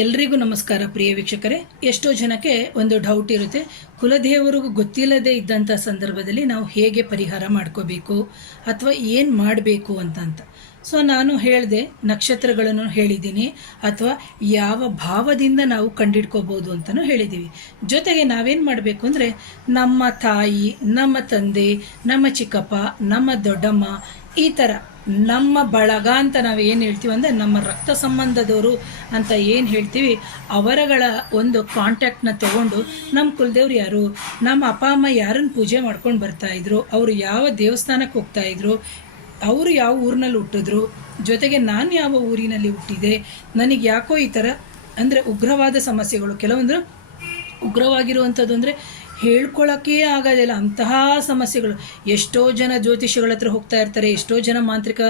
ಎಲ್ರಿಗೂ ನಮಸ್ಕಾರ ಪ್ರಿಯ ವೀಕ್ಷಕರೇ. ಎಷ್ಟೋ ಜನಕ್ಕೆ ಒಂದು ಡೌಟ್ ಇರುತ್ತೆ. ಕುಲದೇವರಿಗೂ ಗೊತ್ತಿಲ್ಲದೆ ಇದ್ದಂಥ ಸಂದರ್ಭದಲ್ಲಿ ನಾವು ಹೇಗೆ ಪರಿಹಾರ ಮಾಡ್ಕೋಬೇಕು ಅಥವಾ ಏನು ಮಾಡಬೇಕು ಅಂತ ಅಂತ ಸೊ ನಾನು ಹೇಳಿದೆ, ನಕ್ಷತ್ರಗಳನ್ನು ಹೇಳಿದ್ದೀನಿ ಅಥವಾ ಯಾವ ಭಾವದಿಂದ ನಾವು ಕಂಡಿಡ್ಕೋಬೋದು ಅಂತಲೂ ಹೇಳಿದ್ದೀವಿ. ಜೊತೆಗೆ ನಾವೇನು ಮಾಡಬೇಕು ಅಂದರೆ, ನಮ್ಮ ತಾಯಿ, ನಮ್ಮ ತಂದೆ, ನಮ್ಮ ಚಿಕ್ಕಪ್ಪ, ನಮ್ಮ ದೊಡ್ಡಮ್ಮ ಈ ಥರ ನಮ್ಮ ಬಳಗ ಅಂತ ನಾವು ಏನು ಹೇಳ್ತೀವಿ ಅಂದರೆ ನಮ್ಮ ರಕ್ತ ಸಂಬಂಧದವರು ಅಂತ ಏನು ಹೇಳ್ತೀವಿ, ಅವರಗಳ ಒಂದು ಕಾಂಟ್ಯಾಕ್ಟ್ನ ತಗೊಂಡು ನಮ್ಮ ಕುಲದೇವ್ರು ಯಾರು ನಮ್ಮ ಅಪ್ಪ, ಅಮ್ಮ ಯಾರನ್ನು ಪೂಜೆ ಮಾಡ್ಕೊಂಡು ಬರ್ತಾ ಇದ್ರು, ಅವರು ಯಾವ ದೇವಸ್ಥಾನಕ್ಕೆ ಹೋಗ್ತಾ ಇದ್ರು, ಅವರು ಯಾವ ಊರಿನಲ್ಲಿ ಹುಟ್ಟಿದ್ರು, ಜೊತೆಗೆ ನಾನು ಯಾವ ಊರಿನಲ್ಲಿ ಹುಟ್ಟಿದೆ, ನನಗೆ ಯಾಕೋ ಈ ಥರ ಅಂದರೆ ಉಗ್ರವಾದ ಸಮಸ್ಯೆಗಳು. ಕೆಲವೊಂದು ಉಗ್ರವಾಗಿರುವಂಥದ್ದು ಅಂದರೆ ಹೇಳ್ಕೊಳ್ಳೋಕ್ಕೇ ಆಗೋದಿಲ್ಲ. ಅಂತಹ ಸಮಸ್ಯೆಗಳು. ಎಷ್ಟೋ ಜನ ಜ್ಯೋತಿಷಿಗಳ ಹತ್ರ ಹೋಗ್ತಾ ಇರ್ತಾರೆ. ಎಷ್ಟೋ ಜನ ಮಾಂತ್ರಿಕ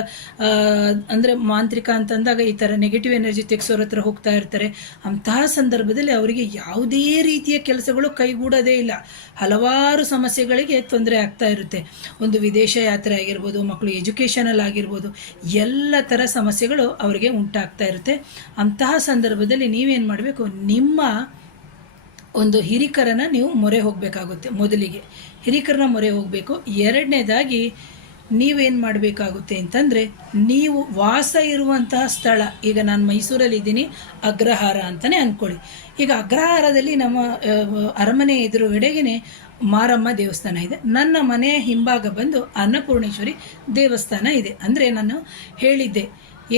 ಅಂದರೆ ಮಾಂತ್ರಿಕ ಅಂತಂದಾಗ ಈ ಥರ ನೆಗೆಟಿವ್ ಎನರ್ಜಿ ತೆಗೆಸೋರ ಹತ್ರ ಹೋಗ್ತಾ ಇರ್ತಾರೆ. ಅಂತಹ ಸಂದರ್ಭದಲ್ಲಿ ಅವರಿಗೆ ಯಾವುದೇ ರೀತಿಯ ಕೆಲಸಗಳು ಕೈಗೂಡೋದೇ ಇಲ್ಲ. ಹಲವಾರು ಸಮಸ್ಯೆಗಳಿಗೆ ತೊಂದರೆ ಆಗ್ತಾ ಇರುತ್ತೆ. ಒಂದು ವಿದೇಶ ಯಾತ್ರೆ ಆಗಿರ್ಬೋದು, ಮಕ್ಕಳು ಎಜುಕೇಷನಲ್ ಆಗಿರ್ಬೋದು, ಎಲ್ಲ ಥರ ಸಮಸ್ಯೆಗಳು ಅವರಿಗೆ ಉಂಟಾಗ್ತಾ ಇರುತ್ತೆ. ಅಂತಹ ಸಂದರ್ಭದಲ್ಲಿ ನೀವೇನು ಮಾಡಬೇಕು? ನಿಮ್ಮ ಒಂದು ಹಿರಿಕರನ ನೀವು ಮೊರೆ ಹೋಗಬೇಕಾಗುತ್ತೆ ಮೊದಲಿಗೆ. ಹಿರಿಕರನ ಮೊರೆ ಹೋಗಬೇಕು. ಎರಡನೇದಾಗಿ ನೀವೇನು ಮಾಡಬೇಕಾಗುತ್ತೆ ಅಂತಂದರೆ ನೀವು ವಾಸ ಇರುವಂತಹ ಸ್ಥಳ, ಈಗ ನಾನು ಮೈಸೂರಲ್ಲಿ ಇದ್ದೀನಿ, ಅಗ್ರಹಾರ ಅಂತಲೇ ಅಂದ್ಕೊಳ್ಳಿ ಈಗ ಅಗ್ರಹಾರದಲ್ಲಿ ನಮ್ಮ ಅರಮನೆ ಎದುರುಗಡೆಗೆ ಮಾರಮ್ಮ ದೇವಸ್ಥಾನ ಇದೆ. ನನ್ನ ಮನೆಯ ಹಿಂಭಾಗ ಬಂದು ಅನ್ನಪೂರ್ಣೇಶ್ವರಿ ದೇವಸ್ಥಾನ ಇದೆ. ಅಂದರೆ ನಾನು ಹೇಳಿದ್ದೆ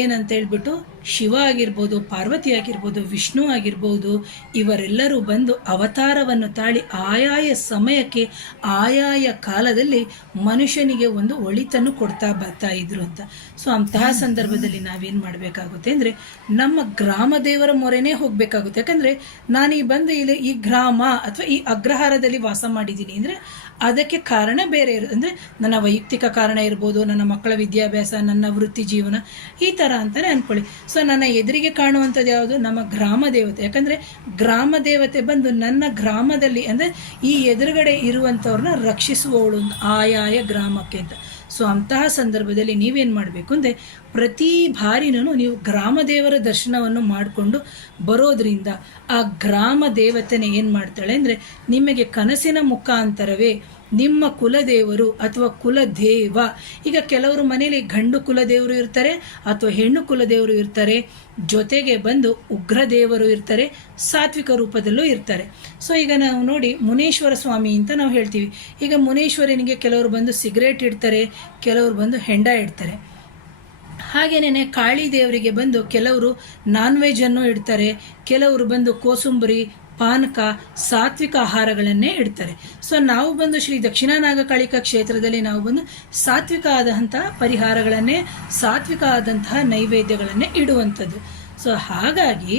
ಏನಂತ ಹೇಳ್ಬಿಟ್ಟು ಶಿವ ಆಗಿರ್ಬೋದು, ಪಾರ್ವತಿ ಆಗಿರ್ಬೋದು, ವಿಷ್ಣು ಆಗಿರ್ಬೋದು, ಇವರೆಲ್ಲರೂ ಬಂದು ಅವತಾರವನ್ನು ತಾಳಿ ಆಯಾಯ ಸಮಯಕ್ಕೆ, ಆಯಾಯ ಕಾಲದಲ್ಲಿ ಮನುಷ್ಯನಿಗೆ ಒಂದು ಒಳಿತನ್ನು ಕೊಡ್ತಾ ಬರ್ತಾ ಇದ್ರು ಅಂತ. ಸೊ ಅಂತಹ ಸಂದರ್ಭದಲ್ಲಿ ನಾವೇನು ಮಾಡಬೇಕಾಗುತ್ತೆ ಅಂದರೆ, ನಮ್ಮ ಗ್ರಾಮ ದೇವರ ಮೊರೆನೇ ಹೋಗಬೇಕಾಗುತ್ತೆ. ಯಾಕಂದರೆ, ನಾನು ಈ ಬಂದು ಇಲ್ಲಿ ಈ ಗ್ರಾಮ ಅಥವಾ ಈ ಅಗ್ರಹಾರದಲ್ಲಿ ವಾಸ ಮಾಡಿದ್ದೀನಿ ಅಂದರೆ ಅದಕ್ಕೆ ಕಾರಣ ಬೇರೆ ಇರೋದು ಅಂದರೆ ನನ್ನ ವೈಯಕ್ತಿಕ ಕಾರಣ ಇರ್ಬೋದು, ನನ್ನ ಮಕ್ಕಳ ವಿದ್ಯಾಭ್ಯಾಸ, ನನ್ನ ವೃತ್ತಿ ಜೀವನ, ಈ ಥರ ಅಂತಲೇ ಅಂದ್ಕೊಳ್ಳಿ ಸೊ ನನ್ನ ಎದುರಿಗೆ ಕಾಣುವಂಥದ್ದು ಯಾವುದು? ನಮ್ಮ ಗ್ರಾಮ ದೇವತೆ. ಯಾಕಂದರೆ ಗ್ರಾಮ ದೇವತೆ ಬಂದು ನನ್ನ ಗ್ರಾಮದಲ್ಲಿ ಅಂದರೆ ಈ ಎದುರುಗಡೆ ಇರುವಂಥವ್ರನ್ನ ರಕ್ಷಿಸುವವಳು ಆಯಾಯ ಗ್ರಾಮಕ್ಕೆ ಅಂತ. ಸೊ ಅಂತಹ ಸಂದರ್ಭದಲ್ಲಿ ನೀವೇನು ಮಾಡಬೇಕು ಅಂದರೆ ಪ್ರತಿ ಬಾರಿನೂ ನೀವು ಗ್ರಾಮ ದೇವರ ದರ್ಶನವನ್ನು ಮಾಡಿಕೊಂಡು ಬರೋದ್ರಿಂದ ಆ ಗ್ರಾಮ ದೇವತೆನೇ ಏನು ಮಾಡ್ತಾಳೆ ಅಂದರೆ ನಿಮಗೆ ಕನಸಿನ ಮುಖಾಂತರವೇ ನಿಮ್ಮ ಕುಲದೇವರು ಅಥವಾ ಕುಲದೇವ. ಈಗ ಕೆಲವರು ಮನೆಯಲ್ಲಿ ಗಂಡು ಕುಲದೇವರು ಇರ್ತಾರೆ ಅಥವಾ ಹೆಣ್ಣು ಕುಲದೇವರು ಇರ್ತಾರೆ, ಜೊತೆಗೆ ಬಂದು ಉಗ್ರ ದೇವರು ಇರ್ತಾರೆ, ಸಾತ್ವಿಕ ರೂಪದಲ್ಲೂ ಇರ್ತಾರೆ. ಸೊ ಈಗ ನಾವು ನೋಡಿ ಮುನೇಶ್ವರ ಸ್ವಾಮಿ ಅಂತ ನಾವು ಹೇಳ್ತೀವಿ. ಈಗ ಮುನೇಶ್ವರನಿಗೆ ಕೆಲವರು ಬಂದು ಸಿಗರೇಟ್ ಇಡ್ತಾರೆ, ಕೆಲವರು ಬಂದು ಹೆಂಡ ಇಡ್ತಾರೆ. ಹಾಗೇನೇ ಕಾಳಿ ದೇವರಿಗೆ ಬಂದು ಕೆಲವರು ನಾನ್ ವೆಜ್ಜನ್ನು ಇಡ್ತಾರೆ, ಕೆಲವರು ಬಂದು ಕೋಸುಂಬರಿ, ಪಾನಕ, ಸಾತ್ವಿಕ ಆಹಾರಗಳನ್ನೇ ಇಡ್ತಾರೆ. ಸೊ ನಾವು ಬಂದು ಶ್ರೀ ದಕ್ಷಿಣ ನಾಗಕಾಳಿಕಾ ಕ್ಷೇತ್ರದಲ್ಲಿ ನಾವು ಬಂದು ಸಾತ್ವಿಕ ಆದಂತಹ ಪರಿಹಾರಗಳನ್ನೇ, ಸಾತ್ವಿಕ ಆದಂತಹ ನೈವೇದ್ಯಗಳನ್ನೇ ಇಡುವಂಥದ್ದು. ಸೊ ಹಾಗಾಗಿ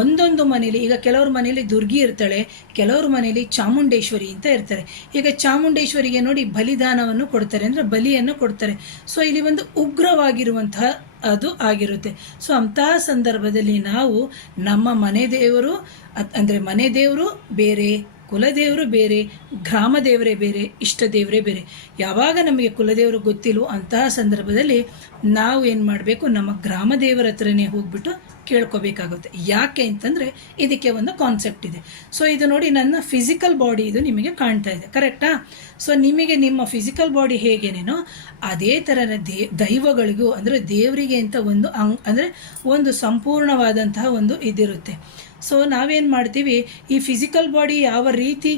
ಒಂದೊಂದು ಮನೇಲಿ ಈಗ ಕೆಲವ್ರ ಮನೇಲಿ ದುರ್ಗಿ ಇರ್ತಾಳೆ, ಕೆಲವ್ರ ಮನೇಲಿ ಚಾಮುಂಡೇಶ್ವರಿ ಅಂತ ಇರ್ತಾರೆ. ಈಗ ಚಾಮುಂಡೇಶ್ವರಿಗೆ ನೋಡಿ ಬಲಿದಾನವನ್ನು ಕೊಡ್ತಾರೆ ಅಂದರೆ ಬಲಿಯನ್ನು ಕೊಡ್ತಾರೆ. ಸೊ ಇಲ್ಲಿ ಒಂದು ಉಗ್ರವಾಗಿರುವಂತಹ ಅದು ಆಗಿರುತ್ತೆ. ಸೊ ಅಂತಹ ಸಂದರ್ಭದಲ್ಲಿ ನಾವು ನಮ್ಮ ಮನೆ ದೇವರು ಅಂದರೆ ಮನೆ ದೇವರು ಬೇರೆ, ಕುಲದೇವರು ಬೇರೆ, ಗ್ರಾಮ ದೇವರೇ ಬೇರೆ, ಇಷ್ಟ ದೇವರೇ ಬೇರೆ. ಯಾವಾಗ ನಮಗೆ ಕುಲದೇವರು ಗೊತ್ತಿಲ್ವೋ ಅಂತಹ ಸಂದರ್ಭದಲ್ಲಿ ನಾವು ಏನು ಮಾಡಬೇಕು? ನಮ್ಮ ಗ್ರಾಮ ದೇವರ ಹತ್ರನೇ ಹೋಗ್ಬಿಟ್ಟು ಕೇಳ್ಕೋಬೇಕಾಗುತ್ತೆ. ಯಾಕೆ ಅಂತಂದರೆ ಇದಕ್ಕೆ ಒಂದು ಕಾನ್ಸೆಪ್ಟ್ ಇದೆ. ಸೊ ಇದು ನೋಡಿ ನನ್ನ ಫಿಸಿಕಲ್ ಬಾಡಿ ಇದು ನಿಮಗೆ ಕಾಣ್ತಾ ಇದೆ. ಕರೆಕ್ಟಾ ಸೊ ನಿಮಗೆ ನಿಮ್ಮ ಫಿಸಿಕಲ್ ಬಾಡಿ ಹೇಗೇನೇನೋ ಅದೇ ಥರದ ದೇ, ದೈವಗಳಿಗೂ ಅಂದರೆ ದೇವರಿಗೆ ಅಂತ ಒಂದು ಅಂಗ್, ಅಂದರೆ ಒಂದು ಸಂಪೂರ್ಣವಾದಂತಹ ಒಂದು ಇದಿರುತ್ತೆ. ಸೊ ನಾವೇನು ಮಾಡ್ತೀವಿ? ಈ ಫಿಸಿಕಲ್ ಬಾಡಿ ಯಾವ ರೀತಿ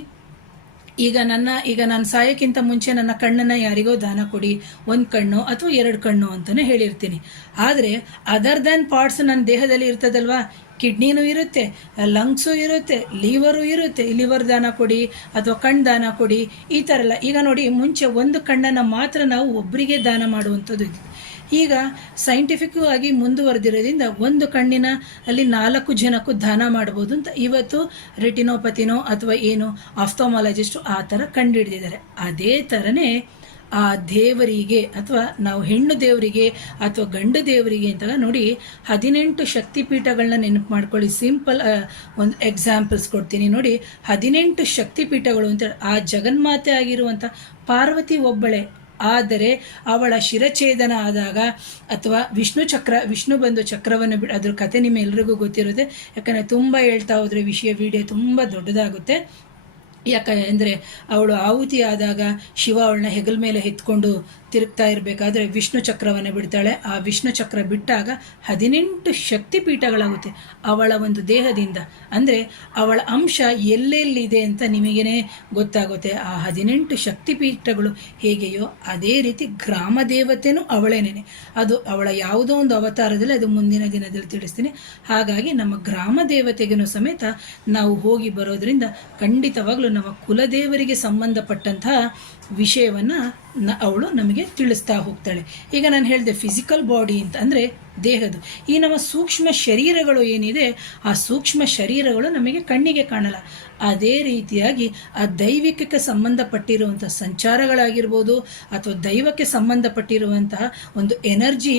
ಈಗ ನನ್ನ, ಈಗ ನಾನು ಸಾಯಕ್ಕಿಂತ ಮುಂಚೆ ನನ್ನ ಕಣ್ಣನ್ನು ಯಾರಿಗೋ ದಾನ ಕೊಡಿ. ಒಂದು ಕಣ್ಣು ಅಥವಾ ಎರಡು ಕಣ್ಣು ಅಂತಲೇ ಹೇಳಿರ್ತೀನಿ. ಆದರೆ ಅದರ್ ದ್ಯಾನ್ ಪಾರ್ಟ್ಸ್ ನನ್ನ ದೇಹದಲ್ಲಿ ಇರ್ತದಲ್ವಾ? ಕಿಡ್ನಿನೂ ಇರುತ್ತೆ, ಲಂಗ್ಸು ಇರುತ್ತೆ, ಲಿವರು ಇರುತ್ತೆ. ಲಿವರ್ ದಾನ ಕೊಡಿ ಅಥವಾ ಕಣ್ಣು ದಾನ ಕೊಡಿ, ಈ ಥರ ಎಲ್ಲ. ಈಗ ನೋಡಿ, ಮುಂಚೆ ಒಂದು ಕಣ್ಣನ್ನು ಮಾತ್ರ ನಾವು ಒಬ್ಬರಿಗೆ ದಾನ ಮಾಡುವಂಥದ್ದು ಈಗ ಸೈಂಟಿಫಿಕ್ ಆಗಿ ಮುಂದುವರೆದಿರೋದ್ರಿಂದ ಒಂದು ಕಣ್ಣಿನ ಅಲ್ಲಿ ನಾಲ್ಕು ಜನಕ್ಕೂ ದಾನ ಮಾಡ್ಬೋದು ಅಂತ ಇವತ್ತು ರೆಟಿನೋಪತಿನೋ ಅಥವಾ ಏನು ಆಫ್ಥೋಮಾಲಜಿಸ್ಟು ಆ ಥರ ಕಂಡುಹಿಡಿದಿದ್ದಾರೆ. ಅದೇ ಥರನೇ ಆ ದೇವರಿಗೆ ಅಥವಾ ನಾವು ಹೆಣ್ಣು ದೇವರಿಗೆ ಅಥವಾ ಗಂಡು ದೇವರಿಗೆ ಅಂತ ನೋಡಿ ಹದಿನೆಂಟು ಶಕ್ತಿಪೀಠಗಳನ್ನ ನೆನಪು ಮಾಡ್ಕೊಳ್ಳಿ. ಸಿಂಪಲ್ ಒಂದು ಎಕ್ಸಾಂಪಲ್ಸ್ ಕೊಡ್ತೀನಿ ನೋಡಿ. ಹದಿನೆಂಟು ಶಕ್ತಿಪೀಠಗಳು ಅಂತ ಆ ಜಗನ್ಮಾತೆ ಆಗಿರುವಂಥ ಪಾರ್ವತಿ ಒಬ್ಬಳೆ ಆದರೆ ಅವಳ ಶಿರಛೇದನ ಆದಾಗ ಅಥವಾ ವಿಷ್ಣು ಚಕ್ರ, ವಿಷ್ಣು ಬಂದು ಚಕ್ರವನ್ನು ಬಿಡ, ಅದ್ರ ಕತೆ ನಿಮ್ಮ ಎಲ್ರಿಗೂ ಗೊತ್ತಿರುತ್ತೆ. ಯಾಕಂದರೆ ತುಂಬ ಹೇಳ್ತಾ ಹೋದರೆ ವಿಷಯ, ವಿಡಿಯೋ ತುಂಬ ದೊಡ್ಡದಾಗುತ್ತೆ. ಯಾಕೆ ಅಂದರೆ ಅವಳು ಆಹುತಿ ಆದಾಗ ಶಿವ ಅವಳನ್ನ ಹೆಗಲ ಮೇಲೆ ಎತ್ಕೊಂಡು ತಿರುಗ್ತಾ ಇರಬೇಕಾದ್ರೆ ವಿಷ್ಣು ಚಕ್ರವನ್ನು ಬಿಡ್ತಾಳೆ. ಆ ವಿಷ್ಣು ಚಕ್ರ ಬಿಟ್ಟಾಗ ಹದಿನೆಂಟು ಶಕ್ತಿ ಪೀಠಗಳಾಗುತ್ತೆ ಅವಳ ಒಂದು ದೇಹದಿಂದ. ಅಂದರೆ ಅವಳ ಅಂಶ ಎಲ್ಲೆಲ್ಲಿದೆ ಅಂತ ನಿಮಗೇನೆ ಗೊತ್ತಾಗುತ್ತೆ. ಆ ಹದಿನೆಂಟು ಶಕ್ತಿ ಪೀಠಗಳು ಹೇಗೆಯೋ ಅದೇ ರೀತಿ ಗ್ರಾಮ ದೇವತೆನೂ ಅವಳೇನೇನೆ. ಅದು ಅವಳ ಯಾವುದೋ ಒಂದು ಅವತಾರದಲ್ಲಿ ಅದು ಮುಂದಿನ ದಿನದಲ್ಲಿ ತಿಳಿಸ್ತೀನಿ. ಹಾಗಾಗಿ ನಮ್ಮ ಗ್ರಾಮ ದೇವತೆಗೂ ಸಮೇತ ನಾವು ಹೋಗಿ ಬರೋದ್ರಿಂದ ಖಂಡಿತವಾಗ್ಲೂ ನಮ್ಮ ಕುಲದೇವರಿಗೆ ಸಂಬಂಧಪಟ್ಟಂತಹ ವಿಷಯವನ್ನು ನ ಅವಳು ನಮಗೆ ತಿಳಿಸ್ತಾ ಹೋಗ್ತಾಳೆ. ಈಗ ನಾನು ಹೇಳಿದೆ ಫಿಸಿಕಲ್ ಬಾಡಿ ಅಂತ ಅಂದರೆ ದೇಹದ್ದು. ಈ ನಮ್ಮ ಸೂಕ್ಷ್ಮ ಶರೀರಗಳು ಏನಿದೆ, ಆ ಸೂಕ್ಷ್ಮ ಶರೀರಗಳು ನಮಗೆ ಕಣ್ಣಿಗೆ ಕಾಣಲ್ಲ. ಅದೇ ರೀತಿಯಾಗಿ ಆ ದೈವಿಕಕ್ಕೆ ಸಂಬಂಧಪಟ್ಟಿರುವಂಥ ಸಂಚಾರಗಳಾಗಿರ್ಬೋದು ಅಥವಾ ದೈವಕ್ಕೆ ಸಂಬಂಧಪಟ್ಟಿರುವಂತಹ ಒಂದು ಎನರ್ಜಿ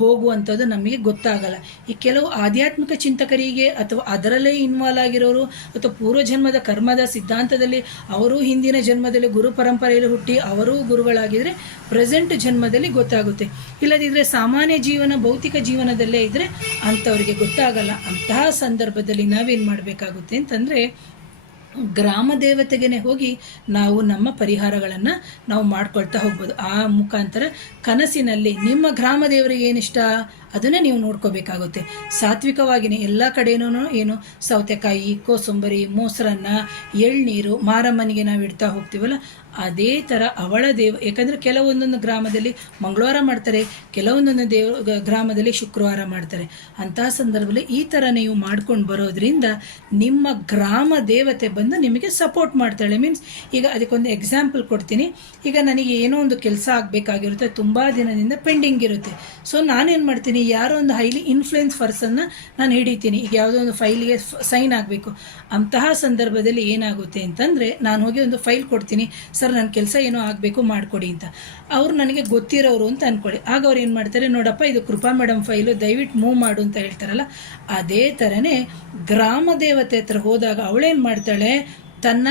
ಹೋಗುವಂಥದ್ದು ನಮಗೆ ಗೊತ್ತಾಗಲ್ಲ. ಈ ಕೆಲವು ಆಧ್ಯಾತ್ಮಿಕ ಚಿಂತಕರಿಗೆ ಅಥವಾ ಅದರಲ್ಲೇ ಇನ್ವಾಲ್ವ್ ಆಗಿರೋರು ಅಥವಾ ಪೂರ್ವಜನ್ಮದ ಕರ್ಮದ ಸಿದ್ಧಾಂತದಲ್ಲಿ ಅವರು ಹಿಂದಿನ ಜನ್ಮದಲ್ಲಿ ಗುರು ಪರಂಪರೆಯಲ್ಲಿ ಹುಟ್ಟಿ ಅವರೂ ಗುರುಗಳಾಗಿದ್ದರೆ ಪ್ರೆಸೆಂಟ್ ಜನ್ಮದಲ್ಲಿ ಗೊತ್ತಾಗುತ್ತೆ. ಇಲ್ಲದಿದ್ದರೆ ಸಾಮಾನ್ಯ ಜೀವನ, ಭೌತಿಕ ಜೀವನದಲ್ಲೇ ಇದ್ದರೆ ಅಂಥವ್ರಿಗೆ ಗೊತ್ತಾಗಲ್ಲ. ಅಂತಹ ಸಂದರ್ಭದಲ್ಲಿ ನಾವೇನು ಮಾಡಬೇಕಾಗುತ್ತೆ ಅಂತಂದರೆ ಗ್ರಾಮ ದೇವತೆಗೆ ಹೋಗಿ ನಾವು ನಮ್ಮ ಪರಿಹಾರಗಳನ್ನು ನಾವು ಮಾಡ್ಕೊಳ್ತಾ ಹೋಗ್ಬೋದು. ಆ ಮುಖಾಂತರ ಕನಸಿನಲ್ಲಿ ನಿಮ್ಮ ಗ್ರಾಮ ದೇವರಿಗೆ ಏನಿಷ್ಟ? ಅದನ್ನೇ ನೀವು ನೋಡ್ಕೋಬೇಕಾಗುತ್ತೆ. ಸಾತ್ವಿಕವಾಗಿನೇ ಎಲ್ಲ ಕಡೆನೂ ಏನು ಸೌತೆಕಾಯಿ, ಕೋಸಂಬರಿ, ಮೊಸರನ್ನ, ಎಳ್ನೀರು, ಮಾರಮ್ಮನಿಗೆ ನಾವು ಇಡ್ತಾ ಹೋಗ್ತೀವಲ್ಲ, ಅದೇ ಥರ ಅವಳ ದೇವ, ಯಾಕಂದರೆ ಕೆಲವೊಂದೊಂದು ಗ್ರಾಮದಲ್ಲಿ ಮಂಗಳವಾರ ಮಾಡ್ತಾರೆ, ಕೆಲವೊಂದೊಂದು ದೇವ, ಗ್ರಾಮದಲ್ಲಿ ಶುಕ್ರವಾರ ಮಾಡ್ತಾರೆ. ಅಂತಹ ಸಂದರ್ಭದಲ್ಲಿ ಈ ಥರ ನೀವು ಮಾಡ್ಕೊಂಡು ಬರೋದ್ರಿಂದ ನಿಮ್ಮ ಗ್ರಾಮ ದೇವತೆ ಬಂದು ನಿಮಗೆ ಸಪೋರ್ಟ್ ಮಾಡ್ತಾಳೆ. ಮೀನ್ಸ್ ಈಗ ಅದಕ್ಕೊಂದು ಎಕ್ಸಾಂಪಲ್ ಕೊಡ್ತೀನಿ. ಈಗ ನನಗೆ ಏನೋ ಒಂದು ಕೆಲಸ ಆಗಬೇಕಾಗಿರುತ್ತೆ, ತುಂಬ ದಿನದಿಂದ ಪೆಂಡಿಂಗ್ ಇರುತ್ತೆ. ಸೊ ನಾನೇನು ಮಾಡ್ತೀನಿ ಯಾರೋ ಒಂದು ಹೈಲಿ ಇನ್ಫ್ಲುಯೆನ್ಸ್ ಪರ್ಸನ್ನ ನಾನು ಹಿಡಿತೀನಿ. ಈಗ ಯಾವುದೋ ಒಂದು ಫೈಲ್ಗೆ ಸೈನ್ ಆಗಬೇಕು ಅಂತಹ ಸಂದರ್ಭದಲ್ಲಿ ಏನಾಗುತ್ತೆ ಅಂತಂದರೆ ನಾನು ಹೋಗಿ ಒಂದು ಫೈಲ್ ಕೊಡ್ತೀನಿ. ಸರ್ ನನ್ನ ಕೆಲಸ ಏನೋ ಆಗಬೇಕು, ಮಾಡಿಕೊಡಿ ಅಂತ. ಅವ್ರು ನನಗೆ ಗೊತ್ತಿರೋರು ಅಂತ ಅಂದ್ಕೊಳ್ಳಿ ಆಗ ಅವ್ರು ಏನು ಮಾಡ್ತಾರೆ, ನೋಡಪ್ಪ, ಇದು ಕೃಪಾ ಮೇಡಮ್ ಫೈಲು ದಯವಿಟ್ಟು ಮೂವ್ ಮಾಡು ಅಂತ ಹೇಳ್ತಾರಲ್ಲ. ಅದೇ ಥರನೇ ಗ್ರಾಮ ದೇವತೆ ಹತ್ರ ಹೋದಾಗ ಅವಳೇನು ಮಾಡ್ತಾಳೆ? ತನ್ನ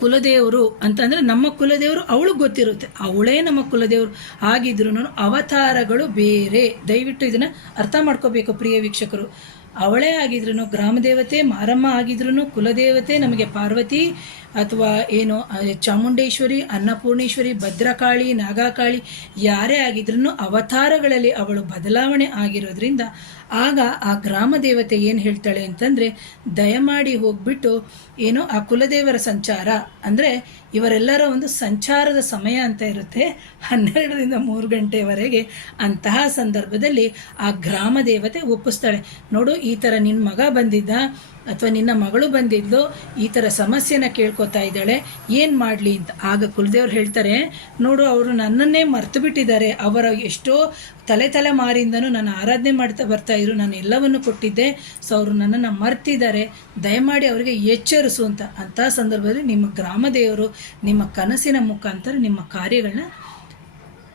ಕುಲದೇವರು ಅಂತಂದ್ರೆ ನಮ್ಮ ಕುಲದೇವರು ಅವಳಿಗೆ ಗೊತ್ತಿರುತ್ತೆ. ಅವಳೇ ನಮ್ಮ ಕುಲದೇವರು. ಆಗಿದ್ರು ಅವತಾರಗಳು ಬೇರೆ. ದಯವಿಟ್ಟು ಇದನ್ನ ಅರ್ಥ ಮಾಡ್ಕೋಬೇಕು ಪ್ರಿಯ ವೀಕ್ಷಕರು. ಅವಳೇ ಆಗಿದ್ರು ಗ್ರಾಮದೇವತೆ, ಮಾರಮ್ಮ ಆಗಿದ್ರು ಕುಲದೇವತೆ, ನಮಗೆ ಪಾರ್ವತಿ ಅಥವಾ ಏನು ಚಾಮುಂಡೇಶ್ವರಿ, ಅನ್ನಪೂರ್ಣೇಶ್ವರಿ, ಭದ್ರಕಾಳಿ, ನಾಗಾಕಾಳಿ, ಯಾರೇ ಆಗಿದ್ರು ಅವತಾರಗಳಲ್ಲಿ ಅವಳು ಬದಲಾವಣೆ ಆಗಿರೋದ್ರಿಂದ ಆಗ ಆ ಗ್ರಾಮ ದೇವತೆ ಏನು ಹೇಳ್ತಾಳೆ ಅಂತಂದರೆ, ದಯಮಾಡಿ ಹೋಗ್ಬಿಟ್ಟು ಏನು ಆ ಕುಲದೇವರ ಸಂಚಾರ, ಅಂದರೆ ಇವರೆಲ್ಲರ ಒಂದು ಸಂಚಾರದ ಸಮಯ ಅಂತ ಇರುತ್ತೆ, ಹನ್ನೆರಡರಿಂದ ಮೂರು ಗಂಟೆವರೆಗೆ ಅಂತಹ ಸಂದರ್ಭದಲ್ಲಿ ಆ ಗ್ರಾಮ ದೇವತೆ ಒಪ್ಪಿಸ್ತಾಳೆ. ನೋಡು, ಈ ಥರ ನಿನ್ನ ಮಗ ಬಂದಿದ್ದ ಅಥವಾ ನಿನ್ನ ಮಗಳು ಬಂದಿದ್ಲು, ಈ ಥರ ಸಮಸ್ಯೆನ ಕೇಳ್ಕೊತಾ ಇದ್ದಾಳೆ, ಏನು ಮಾಡಲಿ ಅಂತ. ಆಗ ಕುಲದೇವ್ರು ಹೇಳ್ತಾರೆ, ನೋಡು, ಅವರು ನನ್ನನ್ನೇ ಮರ್ತು ಬಿಟ್ಟಿದ್ದಾರೆ. ಅವರ ಎಷ್ಟೋ ತಲೆ ತಲೆಮಾರಿಂದನೂ ನಾನು ಆರಾಧನೆ ಮಾಡ್ತಾ ಬರ್ತಾ ಇದ್ರು. ನಾನು ಎಲ್ಲವನ್ನು ಕೊಟ್ಟಿದ್ದೆ. ಸೊ ಅವರು ನನ್ನನ್ನು ಮರ್ತಿದ್ದಾರೆ. ದಯಮಾಡಿ ಅವರಿಗೆ ಎಚ್ಚರಿಸು ಅಂತ. ಅಂತ ಸಂದರ್ಭದಲ್ಲಿ ನಿಮ್ಮ ಗ್ರಾಮ ದೇವರು, ನಿಮ್ಮ ಕನಸಿನ ಮುಖಾಂತರ ನಿಮ್ಮ ಕಾರ್ಯಗಳನ್ನ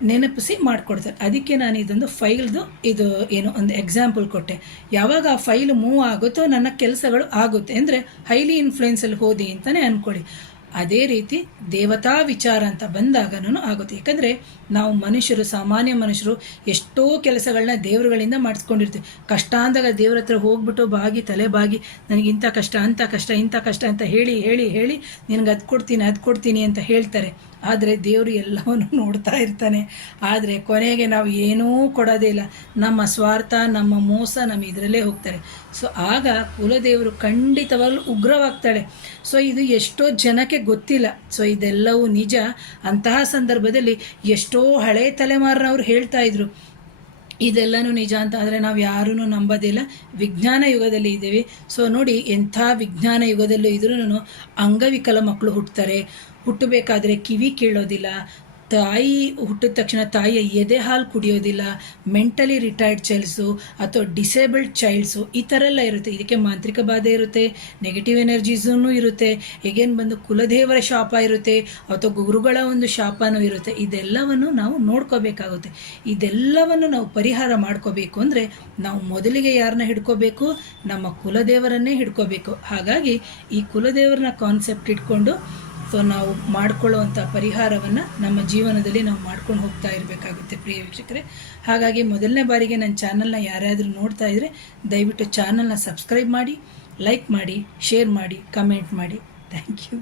ನೆನಪಿಸಿ ಮಾಡಿಕೊಡ್ತಾರೆ ಅದಕ್ಕೆ ನಾನು ಇದೊಂದು ಫೈಲ್ದು ಇದು ಏನು ಒಂದು ಎಕ್ಸಾಂಪಲ್ ಕೊಟ್ಟೆ. ಯಾವಾಗ ಆ ಫೈಲ್ ಮೂವ್ ಆಗುತ್ತೋ ನನ್ನ ಕೆಲಸಗಳು ಆಗುತ್ತೆ. ಅಂದರೆ ಹೈಲಿ ಇನ್ಫ್ಲುಯೆನ್ಸಲ್ಲಿ ಹೋದಿ ಅಂತಲೇ ಅಂದ್ಕೊಳ್ಳಿ ಅದೇ ರೀತಿ ದೇವತಾ ವಿಚಾರ ಅಂತ ಬಂದಾಗನೂ ಆಗುತ್ತೆ. ಯಾಕಂದರೆ ನಾವು ಮನುಷ್ಯರು, ಸಾಮಾನ್ಯ ಮನುಷ್ಯರು ಎಷ್ಟೋ ಕೆಲಸಗಳನ್ನ ದೇವರುಗಳಿಂದ ಮಾಡಿಸ್ಕೊಂಡಿರ್ತೀವಿ. ಕಷ್ಟ ಅಂದಾಗ ದೇವ್ರ ಹತ್ರ ಹೋಗ್ಬಿಟ್ಟು ಬಾಗಿ, ತಲೆ ಬಾಗಿ, ನನಗೆ ಇಂಥ ಕಷ್ಟ, ಅಂಥ ಕಷ್ಟ, ಇಂಥ ಕಷ್ಟ ಅಂತ ಹೇಳಿ ಹೇಳಿ ಹೇಳಿ ನಿನಗೆ ಅದು ಕೊಡ್ತೀನಿ ಅದು ಕೊಡ್ತೀನಿ ಅಂತ ಹೇಳ್ತಾರೆ. ಆದರೆ ದೇವರು ಎಲ್ಲವನ್ನು ನೋಡ್ತಾ ಇರ್ತಾನೆ. ಆದರೆ ಕೊನೆಗೆ ನಾವು ಏನೂ ಕೊಡೋದೇ ಇಲ್ಲ. ನಮ್ಮ ಸ್ವಾರ್ಥ, ನಮ್ಮ ಮೋಸ ನಮ್ಮ ಇದರಲ್ಲೇ ಹೋಗ್ತಾರೆ. ಸೊ ಆಗ ಕುಲದೇವರು ಖಂಡಿತವಾಗಲೂ ಉಗ್ರವಾಗ್ತಾಳೆ. ಸೊ ಇದು ಎಷ್ಟೋ ಜನಕ್ಕೆ ಗೊತ್ತಿಲ್ಲ. ಸೊ ಇದೆಲ್ಲವೂ ನಿಜ. ಅಂತಹ ಸಂದರ್ಭದಲ್ಲಿ ಎಷ್ಟೋ ಹಳೆ ತಲೆಮಾರಿನವ್ರು ಹೇಳ್ತಾ ಇದ್ರು. ಇದೆಲ್ಲನೂ ನಿಜ ಅಂತ ಆದರೆ ನಾವು ಯಾರೂ ನಂಬೋದಿಲ್ಲ. ವಿಜ್ಞಾನ ಯುಗದಲ್ಲಿ ಇದ್ದೀವಿ. ಸೊ ನೋಡಿ ಎಂಥ ವಿಜ್ಞಾನ ಯುಗದಲ್ಲೂ ಇದ್ರೂ ಅಂಗವಿಕಲ ಮಕ್ಕಳು ಹುಟ್ಟುತ್ತಾರೆ ಹುಟ್ಟಬೇಕಾದ್ರೆ ಕಿವಿ ಕೇಳೋದಿಲ್ಲ. ತಾಯಿ ಹುಟ್ಟಿದ ತಕ್ಷಣ ತಾಯಿಯ ಎದೆ ಹಾಲು ಕುಡಿಯೋದಿಲ್ಲ ಮೆಂಟಲಿ ರಿಟೈರ್ಡ್ ಚೈಲ್ಡ್ಸು ಅಥವಾ ಡಿಸೇಬಲ್ಡ್ ಚೈಲ್ಡ್ಸು ಈ ಥರ ಎಲ್ಲ ಇರುತ್ತೆ. ಇದಕ್ಕೆ ಮಾಂತ್ರಿಕ ಬಾಧೆ ಇರುತ್ತೆ ನೆಗೆಟಿವ್ ಎನರ್ಜೀಸೂ ಇರುತ್ತೆ ಹೇಗೇನು ಬಂದು ಕುಲದೇವರ ಶಾಪ ಇರುತ್ತೆ, ಅಥವಾ ಗುರುಗಳ ಒಂದು ಶಾಪನೂ ಇರುತ್ತೆ. ಇದೆಲ್ಲವನ್ನು ನಾವು ನೋಡ್ಕೋಬೇಕಾಗುತ್ತೆ. ಇದೆಲ್ಲವನ್ನು ನಾವು ಪರಿಹಾರ ಮಾಡ್ಕೋಬೇಕು ಅಂದರೆ ನಾವು ಮೊದಲಿಗೆ ಯಾರನ್ನ ಹಿಡ್ಕೋಬೇಕು? ನಮ್ಮ ಕುಲದೇವರನ್ನೇ ಹಿಡ್ಕೋಬೇಕು. ಹಾಗಾಗಿ ಈ ಕುಲದೇವರನ್ನ ಕಾನ್ಸೆಪ್ಟ್ ಇಟ್ಕೊಂಡು ಅಥವಾ ನಾವು ಮಾಡ್ಕೊಳ್ಳುವಂಥ ಪರಿಹಾರವನ್ನು ನಮ್ಮ ಜೀವನದಲ್ಲಿ ನಾವು ಮಾಡ್ಕೊಂಡು ಹೋಗ್ತಾ ಇರಬೇಕಾಗುತ್ತೆ ಪ್ರಿಯ ವೀಕ್ಷಕರೇ. ಹಾಗಾಗಿ ಮೊದಲನೇ ಬಾರಿಗೆ ನನ್ನ ಚಾನಲ್ನ ಯಾರಾದರೂ ನೋಡ್ತಾ ಇದ್ದರೆ ದಯವಿಟ್ಟು ಚಾನಲ್ನ ಸಬ್ಸ್ಕ್ರೈಬ್ ಮಾಡಿ ಲೈಕ್ ಮಾಡಿ ಶೇರ್ ಮಾಡಿ ಕಮೆಂಟ್ ಮಾಡಿ. Thank you